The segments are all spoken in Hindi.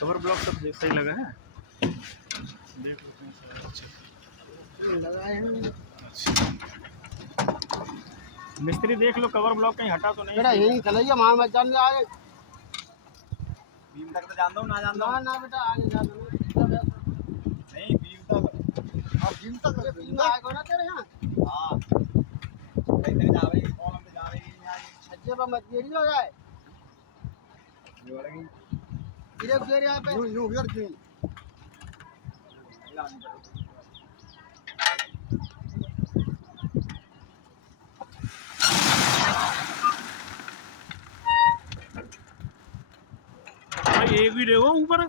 कवर ब्लॉक सब सही लगा है, देख लेते हैं सर। अच्छा लगाए हैं मिस्त्री, देख लो कवर ब्लॉक कहीं हटा तो नहीं। बेटा यही चलाइए, वहाँ मत जाने आगे, बीम तक तो जान दो ना, जान दो ना बेटा आगे जा दो नहीं, बीम तक। हाँ बीम तक आएगा ना तेरे यहाँ। हाँ कैसे जा रही कॉलम पे जा रही है यहाँ अच्छे पर मत गिरी हो जाए, ये वाला की गिरे गिर यहाँ पे यूं गिर क्यों भाई एक भी रहेगा ऊपर,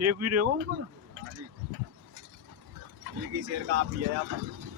एक भी रहेगा ऊपर। एक ही शेर का आप ही है यहाँ पर।